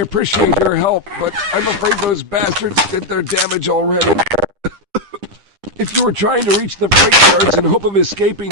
appreciate your help, but I'm afraid those bastards did their damage already. If you were trying to reach the freight yards in hope of escaping...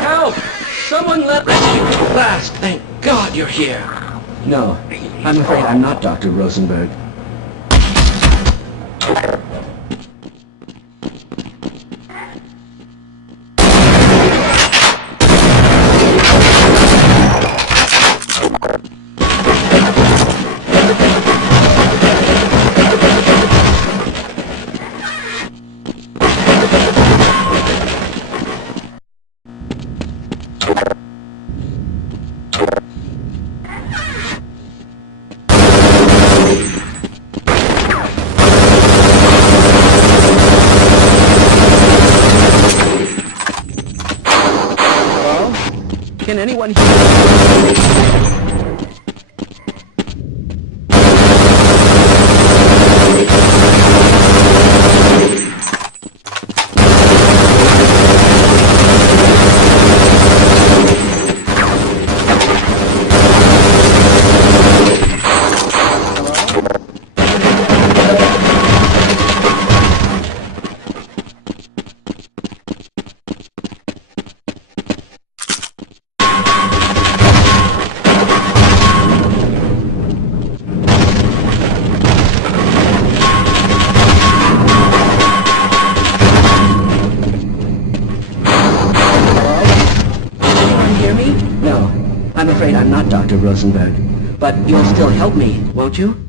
Help! Someone let me at last! Thank God you're here! No, I'm afraid I'm not Dr. Rosenberg. Can anyone hear? I'm afraid I'm not Dr. Rosenberg, but you'll still help me, won't you?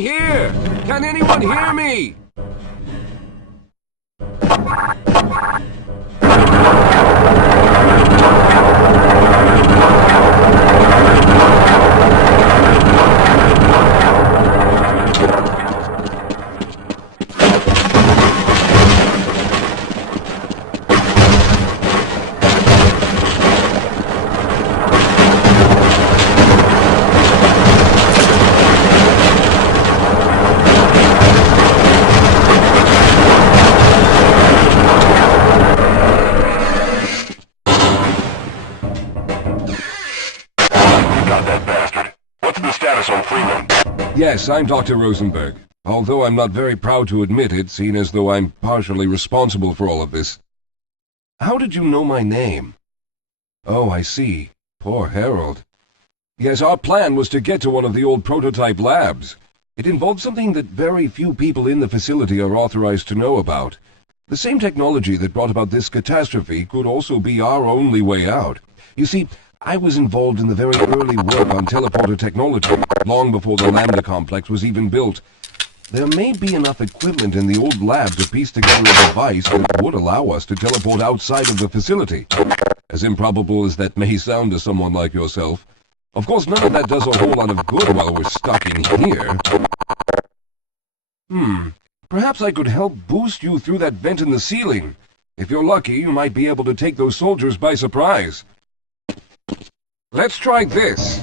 here? Can anyone hear me? Yes, I'm Dr. Rosenberg, although I'm not very proud to admit it, seeing as though I'm partially responsible for all of this. How did you know my name? Oh, I see. Poor Harold. Yes, our plan was to get to one of the old prototype labs. It involved something that very few people in the facility are authorized to know about. The same technology that brought about this catastrophe could also be our only way out. You see, I was involved in the very early work on teleporter technology, long before the Lambda Complex was even built. There may be enough equipment in the old lab to piece together a device that would allow us to teleport outside of the facility. As improbable as that may sound to someone like yourself. Of course, none of that does a whole lot of good while we're stuck in here. Perhaps I could help boost you through that vent in the ceiling. If you're lucky, you might be able to take those soldiers by surprise. Let's try this.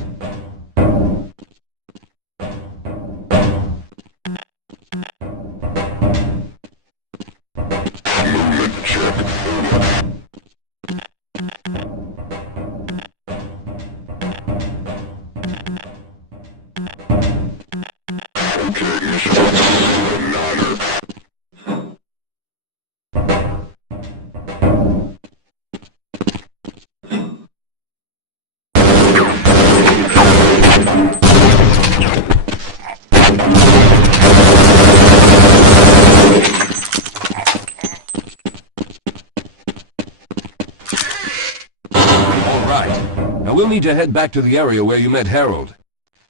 We'll need to head back to the area where you met Harold.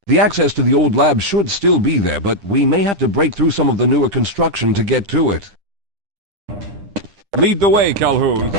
The access to the old lab should still be there, but we may have to break through some of the newer construction to get to it. Lead the way, Calhoun.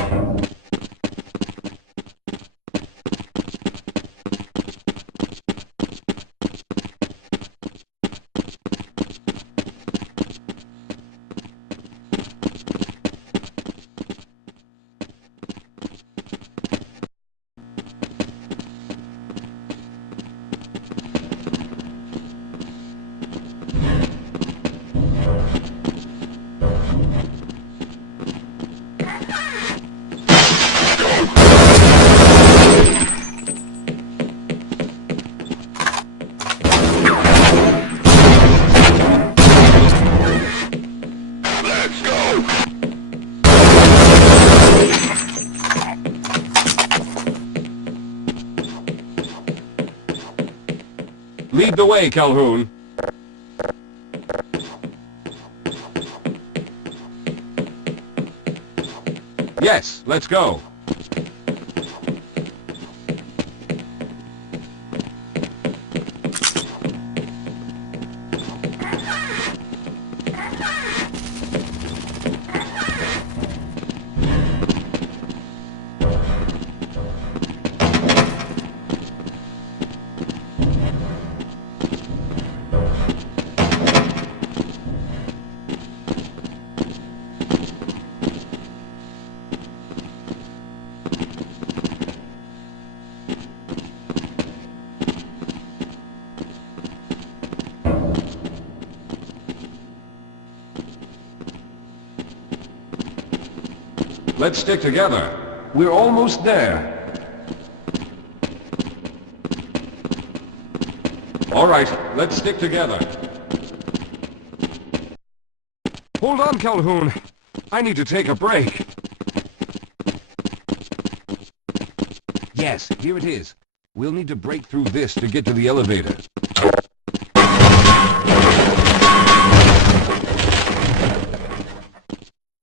Lead the way, Calhoun. Yes, let's go. Let's stick together. We're almost there. All right, let's stick together. Hold on, Calhoun. I need to take a break. Yes, here it is. We'll need to break through this to get to the elevator.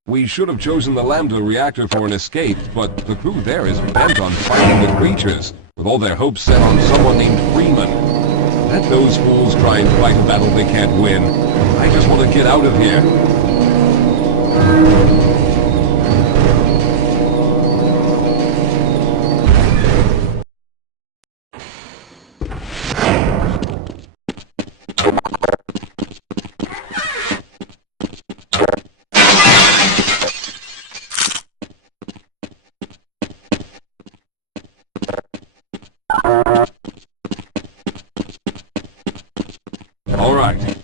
We should have chosen the Lambda reactor for an escape, but the crew there is bent on fighting the creatures, with all their hopes set on someone named Freeman. Let those fools try and fight a battle they can't win. I just want to get out of here.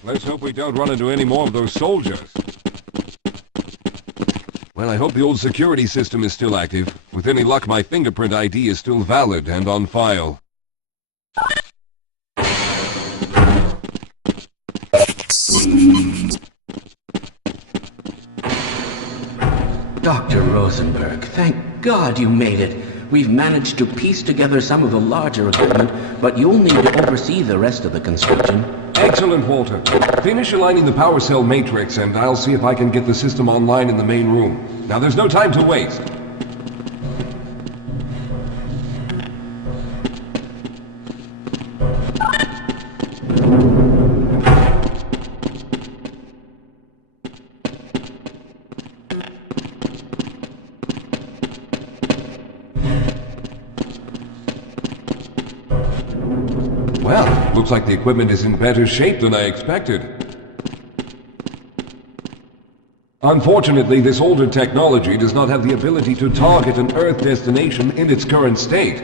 Let's hope we don't run into any more of those soldiers. Well, I hope the old security system is still active. With any luck, my fingerprint ID is still valid and on file. Dr. Rosenberg, thank God you made it. We've managed to piece together some of the larger equipment, but you'll need to oversee the rest of the construction. Excellent, Walter. Finish aligning the power cell matrix, and I'll see if I can get the system online in the main room. Now, there's no time to waste. Well, looks like the equipment is in better shape than I expected. Unfortunately, this older technology does not have the ability to target an Earth destination in its current state.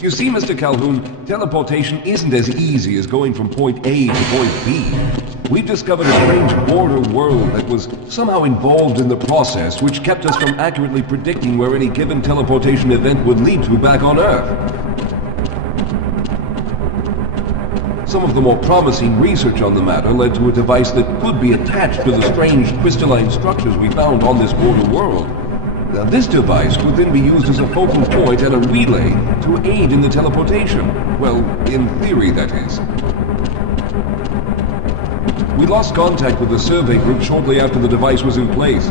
You see, Mr. Calhoun, teleportation isn't as easy as going from point A to point B. We've discovered a strange border world that was somehow involved in the process, which kept us from accurately predicting where any given teleportation event would lead to back on Earth. Some of the more promising research on the matter led to a device that could be attached to the strange crystalline structures we found on this border world. Now, this device could then be used as a focal point and a relay to aid in the teleportation. Well, in theory, that is. We lost contact with the survey group shortly after the device was in place.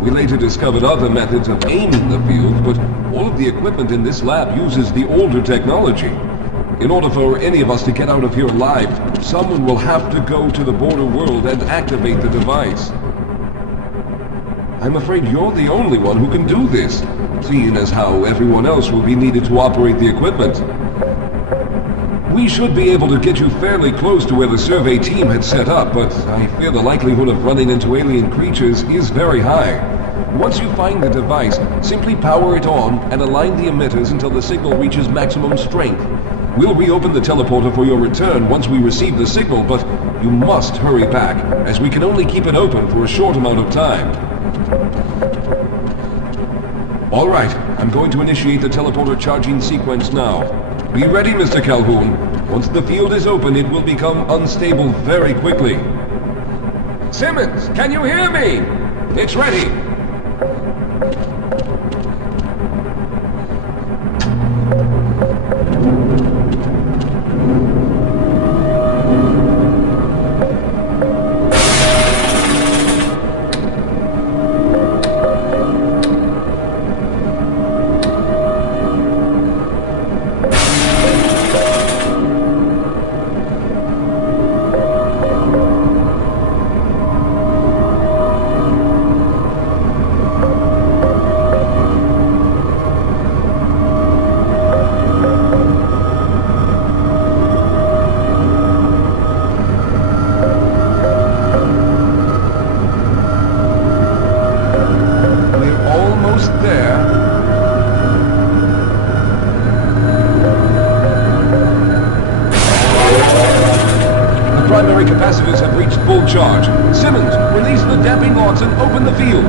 We later discovered other methods of aiming the field, but all of the equipment in this lab uses the older technology. In order for any of us to get out of here alive, someone will have to go to the border world and activate the device. I'm afraid you're the only one who can do this, seeing as how everyone else will be needed to operate the equipment. We should be able to get you fairly close to where the survey team had set up, but I fear the likelihood of running into alien creatures is very high. Once you find the device, simply power it on and align the emitters until the signal reaches maximum strength. We'll reopen the teleporter for your return once we receive the signal, but you must hurry back, as we can only keep it open for a short amount of time. All right, I'm going to initiate the teleporter charging sequence now. Be ready, Mr. Calhoun. Once the field is open, it will become unstable very quickly. Simmons, can you hear me? It's ready. Capacitors have reached full charge. Simmons, release the damping locks and open the field.